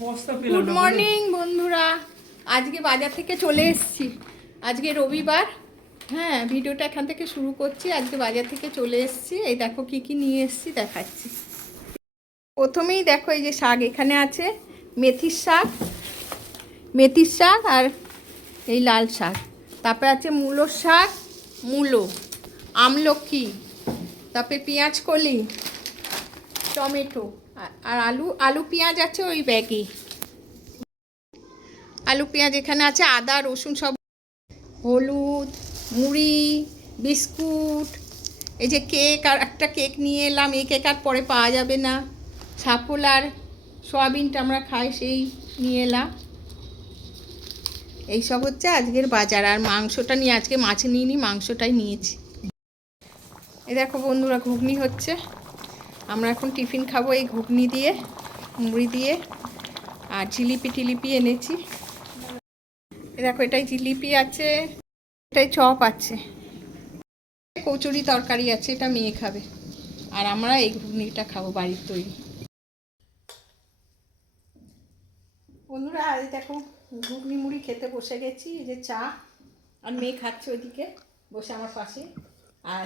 Good morning বন্ধুরা, আজকে বাজার থেকে চলে এসেছি। আজকে রবিবার। হ্যাঁ, ভিডিওটা এখান থেকে শুরু করছি। আজকে বাজার থেকে চলে এসেছি। এই দেখো কি কি নিয়ে এসেছি দেখাচ্ছি। প্রথমেই দেখো এই যে শাক এখানে আছে, মেথির শাক আর এই লাল শাক। তারপরে আছে মূলোর শাক, মূলো, আমলকি, তারপরে পেঁয়াজ কলি, টমেটো আর আলু পেঁয়াজ আছে ওই ব্যাগে। আলু পেঁয়াজ এখানে আছে, আদা রসুন সব, হলুদ, মুড়ি, বিস্কুট, এই যে কেক, আর একটা কেক নিয়ে এলাম। এই কেক আর পরে পাওয়া যাবে না। সাফল আর সয়াবিনটা আমরা খাই, সেই নিয়ে এলাম। এইসব হচ্ছে আজকের বাজার। আর মাংসটা নিয়ে, আজকে মাছ নিইনি, মাংসটাই নিয়েছি। এই দেখো বন্ধুরা, ঘুগনি হচ্ছে। আমরা এখন টিফিন খাবো এই ঘুগনি দিয়ে, মুড়ি দিয়ে। আর জিলিপি এনেছি। দেখো এটাই জিলিপি আছে, এটাই চপ আছে, কচুরি তরকারি আছে, এটা মেয়ে খাবে। আর আমরা এই ঘুগনিটা খাবো, বাড়ির তৈরি। বন্ধুরা আজ দেখো ঘুগনি মুড়ি খেতে বসে গেছি। এই যে চা, আর মেয়ে খাচ্ছে ওইদিকে বসে আমার পাশে। আর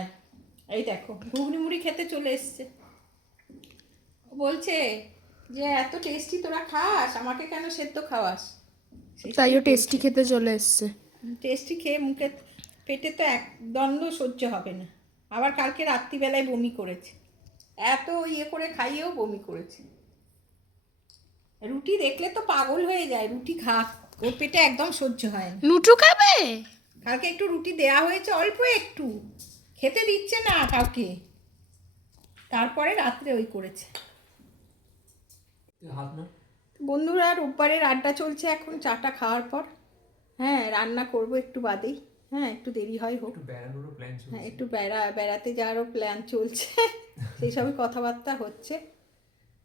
এই দেখো ঘুগনি মুড়ি খেতে চলে এসছে। বলছে যে এত টেস্টি তোরা খাস, আমাকে কেন সেদ্ধ খাওয়াস? তাইও টেস্টি খেতে চলে এসছে। টেস্টি খেয়ে মুখে, পেটে তো এক দ্বন্দ্ব সহ্য হবে না। আবার কালকে রাত্রিবেলায় বমি করেছে, এত ইয়ে করে খাইয়েও বমি করেছে। রুটি দেখলে তো পাগল হয়ে যায়, রুটি খা, ওর পেটে একদম সহ্য হয় না। লুচু খাবে? কালকে একটু রুটি দেয়া হয়েছে, অল্প একটু, খেতে দিচ্ছে না কাউকে। তারপরে রাত্রে ওই করেছে। বন্ধুরা রোববারের আড্ডা চলছে এখন, চাটা খাওয়ার পর। হ্যাঁ, রান্না করব একটু বাদেই। হ্যাঁ, একটু দেরি হয় হোক। হ্যাঁ, একটু বেড়াতে যাওয়ারও প্ল্যান চলছে। সেই সবই কথাবার্তা হচ্ছে।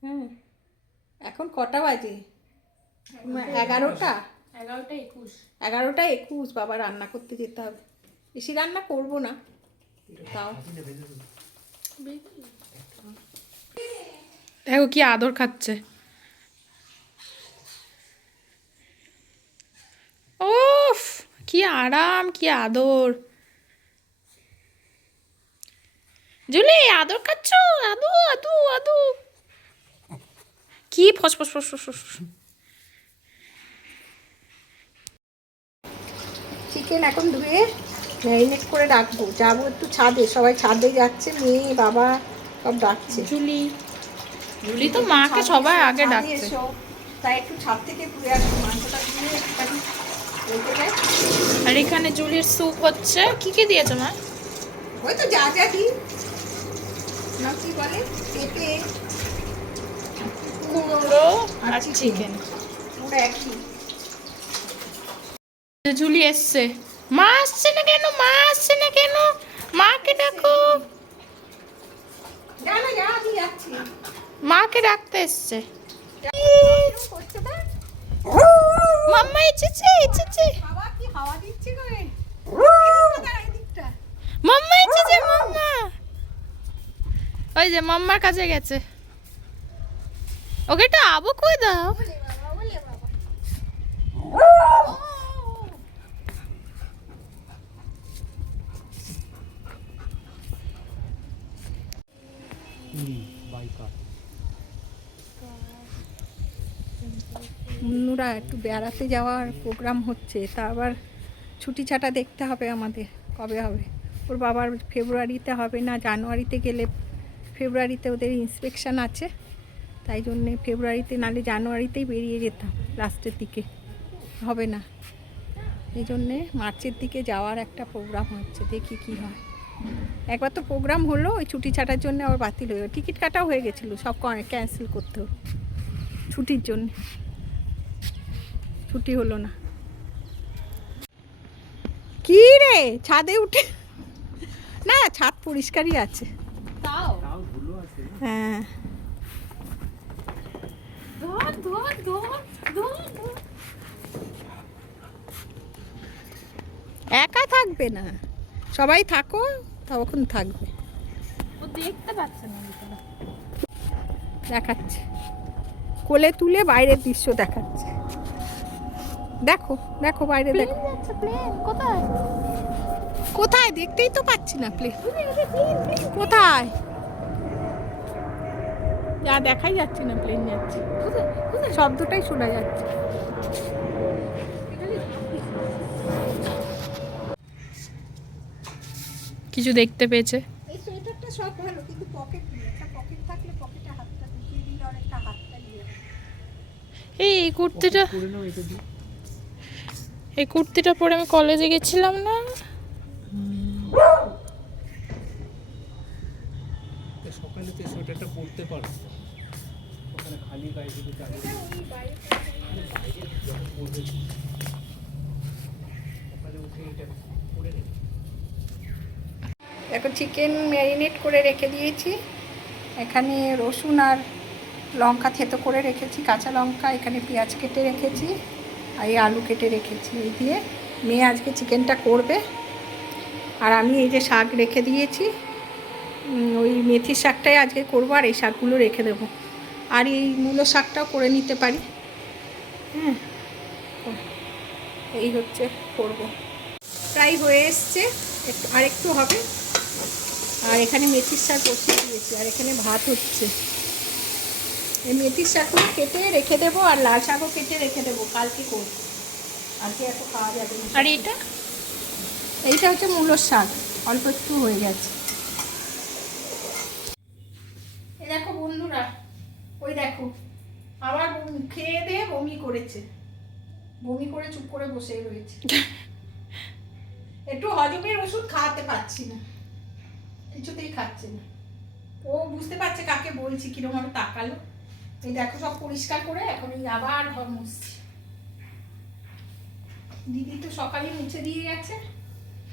হ্যাঁ, এখন কটা বাজে? 11টা 11টা 21। বাবা রান্না করতে যেতে হবে। বেশি রান্না করব না, তাও। দেখো কি আদর খাচ্ছে। ওফ, কি আরাম, কি আদর। জুলি আদর খাচ্ছ? আদু আদু আদু। কি ফস ফস ফস ফস ফস। চিকেন এখন ধুয়ে ম্যারিনেট করে রাখবো। যাবো একটু ছাদে, সবাই ছাদে যাচ্ছে, মেয়ে বাবা সব ডাকছে। জুলি তো মাকে সবাই আগে ডাকছে। তাই একটু ছাদ থেকে ঘুরে আসবো, মাংসটা ধুয়ে একটুখানি রেখে দেয়। আর এখানে জুলির স্যুপ হচ্ছে। কি কি দিয়েছো মা? ওই তো যা যা দিই না, কি বলে, পেঁপে, কুমড়ো আর চিকেন। ওটা একই। জুলি এসছে। মা আসছে না কেন? মা আসছে না কেন? মাকে ডাকো। মাকে ডাকতে এসছে। মাম্মা এসেছে। মাম্মা এসেছে, মাম্মা। ওই যে মাম্মার কাছে গেছে। ওকে একটা আবু কই দাও। বন্ধুরা একটু বেড়াতে যাওয়ার প্রোগ্রাম হচ্ছে, তা আবার ছুটি ছাটা দেখতে হবে আমাদের কবে হবে। ওর বাবার ফেব্রুয়ারিতে হবে না, জানুয়ারিতে গেলে, ফেব্রুয়ারিতে ওদের ইন্সপেকশান আছে, তাই জন্যে ফেব্রুয়ারিতে নালে জানুয়ারিতেই বেরিয়ে যেতাম, লাস্টের দিকে হবে না। এই জন্যে মার্চের দিকে যাওয়ার একটা প্রোগ্রাম হচ্ছে, দেখি কি হয়। একবার তো প্রোগ্রাম হলো, ওই ছুটি ছাটার জন্য আবার বাতিল হয়ে গেল। টিকিট কাটাও হয়ে গেছিলো, সব ক্যান্সেল করতে হলো ছুটির জন্য, ছুটি হলো না। কি রে, ছাদে উঠে না, ছাদ পরিষ্কারই আছে। হ্যাঁ, একা থাকবে না, সবাই থাকো, তখন থাকবে। ও দেখতে পাচ্ছে না, দেখাচ্ছে কোলে তুলে বাইরের দৃশ্য দেখাচ্ছে। দেখো দেখো বাইরে দেখো। কোথায়? কোথায় দেখতেই তো পাচ্ছি না প্লেন। কোথায়? যা দেখাই যাচ্ছে না প্লেন যাচ্ছে। শব্দটাই শোনা যাচ্ছে। কিছু দেখতে পেয়েছে। এই সোয়েটারটা সব ভালো, কিন্তু পকেট নেই। একটা পকেট থাকলে পকেটে হাতটা ঢুকিয়ে দিলে অনেকটা হাতটা ইয়ে হয়। এই কুর্তিটা, এই কুর্তিটা পরে আমি কলেজে গেছিলাম না? সকালে তো সোয়েটারটা পরতে পারো, ওখানে খালি গায়ে যদি বাইরে যখন পরবে সকালে উঠে এটা পরে নেবে। দেখো চিকেন ম্যারিনেট করে রেখে দিয়েছি। এখানে রসুন আর লঙ্কা থেতো করে রেখেছি, কাঁচা লঙ্কা, এখানে পেঁয়াজ কেটে রেখেছি, আর এই আলু কেটে রেখেছি। এই দিয়ে মেয়ে আজকে চিকেনটা করবে। আর আমি এই যে শাক রেখে দিয়েছি, ওই মেথির শাকটাই আজকে করবো, আর এই শাকগুলো রেখে দেবো। আর এই মূলো শাকটাও করে নিতে পারি। হ্যাঁ, এই হচ্ছে করবো। প্রায় হয়ে এসছে, একটু আর একটু হবে। আর এখানে মেথির শাক বসিয়ে দিয়েছি, আর এখানে ভাত হচ্ছে। এই মেথির শাকগুলো কেটে রেখে দেবো, আর লাল শাকও কেটে রেখে দেবো, কালকে করবো। আজকে এত খাওয়া যাবে না। আর এইটা হচ্ছে মূলোর শাক, অল্প একটু হয়ে গেছে। এই দেখো বন্ধুরা, ওই দেখো আবার খেয়ে দিয়ে বমি করেছে। বমি করে চুপ করে বসে রয়েছে। একটু হজমের ওষুধ খাওয়াতে পারছি না, কিছুতেই খাচ্ছে না। ও বুঝতে পারছে কাকে বলছি, কিরকম ভাবে তাকালো। এই দেখো সব পরিষ্কার করে এখন এই আবার ঘর মুছছি। দিদি তো সকালে মুছে দিয়ে গেছে।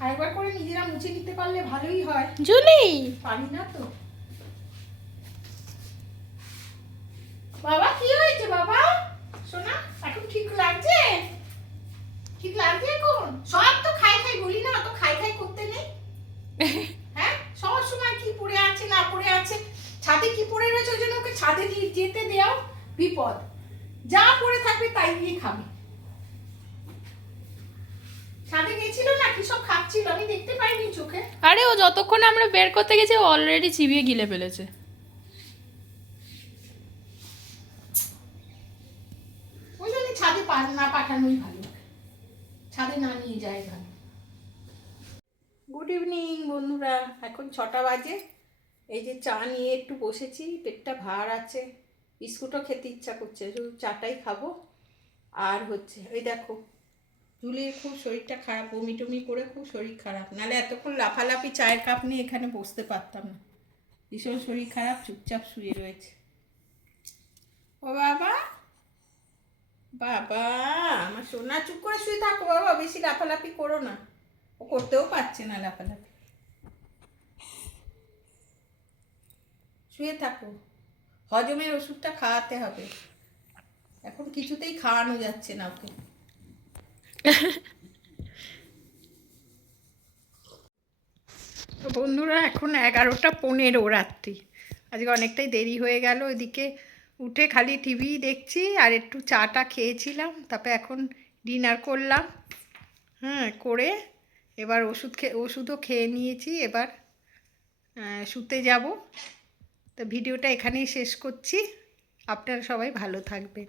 একবার করে নিজেরা মুছে নিতে পারলে ভালোই হয়। জুলি, পারি না তো। বাবা কি হয়েছে বাবা? সোনা এখন ঠিক লাগছে? ঠিক লাগছে এখন? সব তো খাই খাই বলি না, তো খাই খাই করতে নেই। হ্যাঁ, সব সময় কি পড়ে আছে না পড়ে আছে, ছাদে কি পড়ে রয়েছে, ওই জন্য ওকে ছাদে নিয়ে যেতে দেও বিপদ। যা পড়ে থাকবে তাই দিয়ে খাবে। ছাদে গেছিল না, কি সব খাচ্ছিল, আমি দেখতে পাইনি চোখে। আরে ও যতক্ষণ আমরা বের করতে গেছি ও অলরেডি চিবিয়ে গিলে ফেলেছে। ওই জন্য ছাদে না পাঠানোই ভালো, ছাদে না নিয়ে যায় ভালো। গুড ইভিনিং বন্ধুরা, এখন 6টা বাজে। এই যে চা নিয়ে একটু বসেছি, পেটটা ভার আছে, বিস্কুটও খেতে ইচ্ছা করছে, শুধু চাটাই খাবো। আর হচ্ছে ওই দেখো জুলির খুব শরীরটা খারাপ, বমি টমি করে খুব শরীর খারাপ, নাহলে এতক্ষণ লাফালাফি চায়ের কাপ নিয়ে এখানে বসতে পারতাম না। ভীষণ শরীর খারাপ, চুপচাপ শুয়ে রয়েছে। ও বাবা, বাবা আমার সোনা, চুপ করে শুয়ে থাকো বাবা, বেশি লাফালাফি করো না। ও করতেও পারছে না লাফালাফি, শুয়ে থাকো। হজমের ওষুধটা খাওয়াতে হবে, এখন কিছুতেই খাওয়ানো যাচ্ছে না ওকে। তো বন্ধুরা এখন 11টা 15 রাত্রি, আজকে অনেকটাই দেরি হয়ে গেল। ওইদিকে উঠে খালি টিভি দেখছি আর একটু চাটা খেয়েছিলাম, তারপরে এখন ডিনার করলাম। হ্যাঁ, করে এবার ওষুধও খেয়ে নিয়েছি, এবার শুতে যাব। তো ভিডিওটা এখানেই শেষ করছি। আপনারা সবাই ভালো থাকবেন।